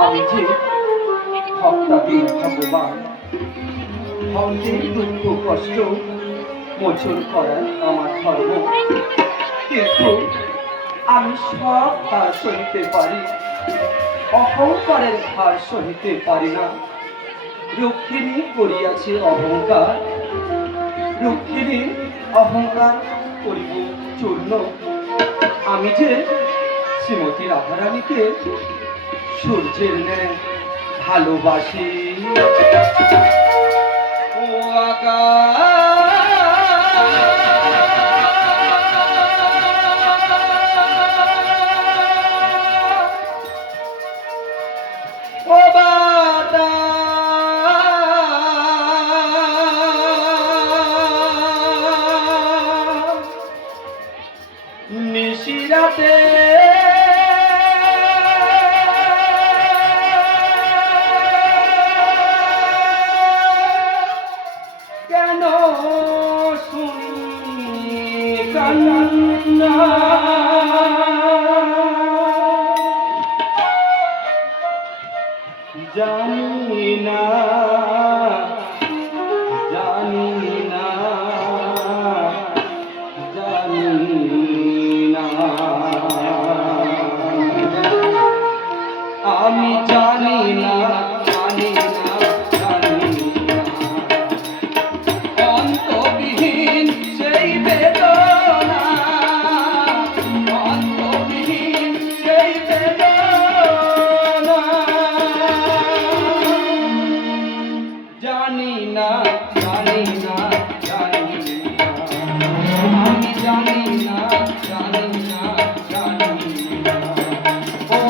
আমি যে ভক্তাধীন ভগবান, ভক্তের দুঃখ কষ্ট মোচন করার আমার ধর্ম। কিন্তু আমি সব ভার সহিতে পারি, অহংকারের ভার সহিতে পারি না। রুক্মিণী করিয়াছে অহংকার, রুক্মিণী অহংকার করিব চূর্ণ। আমি যে শ্রীমতী রাধারানীকে সূর্যের ন্যায় ভালোবাসি। ও ও নিশিরাতে কেন শুনি কান্না, জানি না জানি না জানি না, আমি জানি না জানি না জানি না, অন্তবিহীন সেই বেদনা, অন্তবিহীন সেই বেদনা, জানি না জানি না জানি না, আমি জানি না জানি না জানি না। ও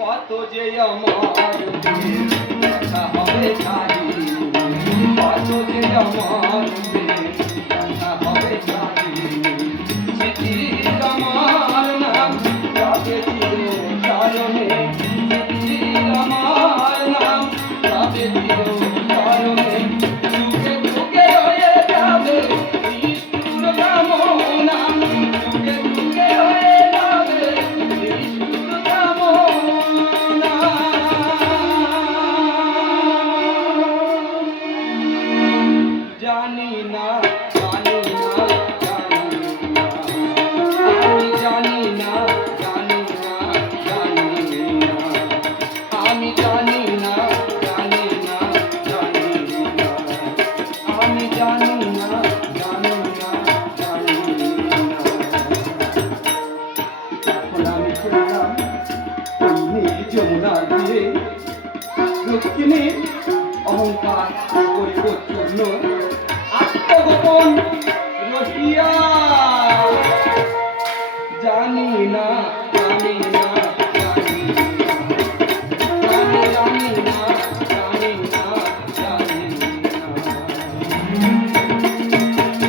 কত যে আমার কথা হবে জানি, কত যে আমার কথা হবে জানি, স্মৃতি আমার নাম যাবে চিরকারণে, স্মৃতি আমার নাম যাবে চিরকারণে, যুগে যুগে হয়ে যাবে বিষ্ণুর কামনা, যুগে যুগে হয়ে যাবে বিষ্ণুর কামনা, জানি না জানি না জানি না, আমি জানি না জানি না জানি না, আমি জানি না জানি না জানি না, আমি জানি না জানি না জানি না। এখন আমি চললাম ওই নীল যমুনার তীরে, রুক্মিণী অহংকার করিব চূর্ণ, আত্মগোপন রহিয়া, জানি না জানি না জানি না, আমি জানি না জানি না জানি না।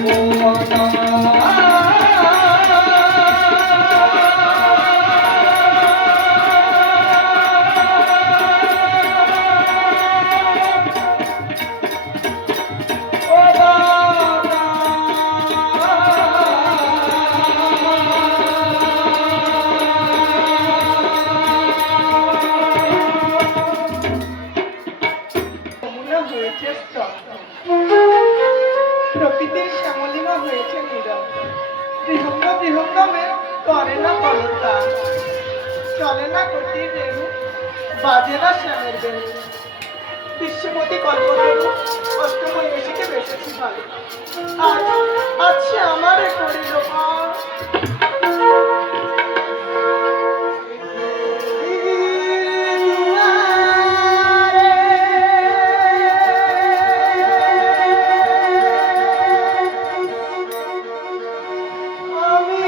ও প্রকৃতির শ্যামলিমা হয়েছে নীরব, বিহঙ্গ বিহঙ্গমে করে না কলতা, চলে না গতির রেণু, বাজে না শ্যামের বেণু, বিশ্বপতি কল্পতরু অষ্টমহিষীকে বেসেছি ভালো, আজ আজ আমারে করিল পার। আমি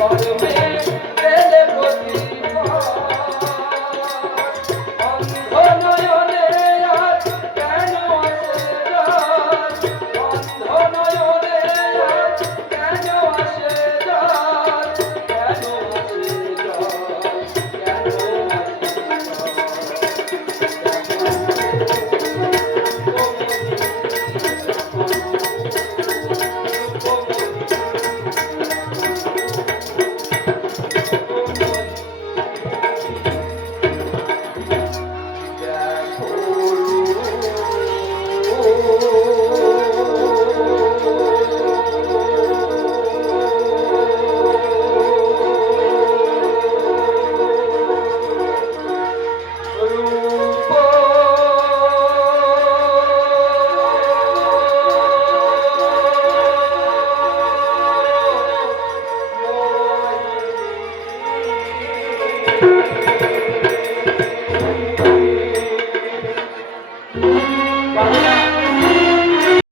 বড় হয়ে